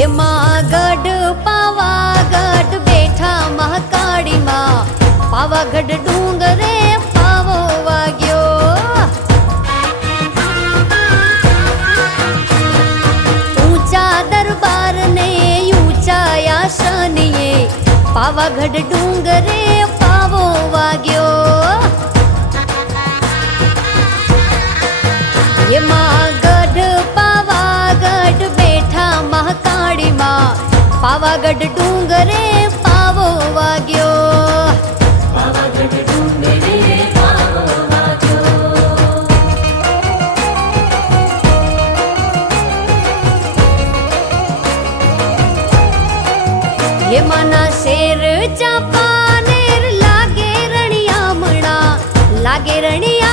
એમાં ગઢ પાવાગઢ બેઠા મહાકાળી માં, પાવાગઢ ડુંગરે પાવો વાગ્યો. ઊંચા દરબાર ને ઊંચા આસનીએ, પાવાગઢ ડુંગરે પાવો વાગ્યો. એમાં ગઢ પાવાગઢ બેઠા મહાકાળી માં, પાવાગઢ ડુંગરે પાવો વાગ્યો. પાવાગઢ ડુંગરે પાવો વાગ્યો. હેમાના શેર ચાપાનેર લાગે રણિયામણા, લાગે રણિયા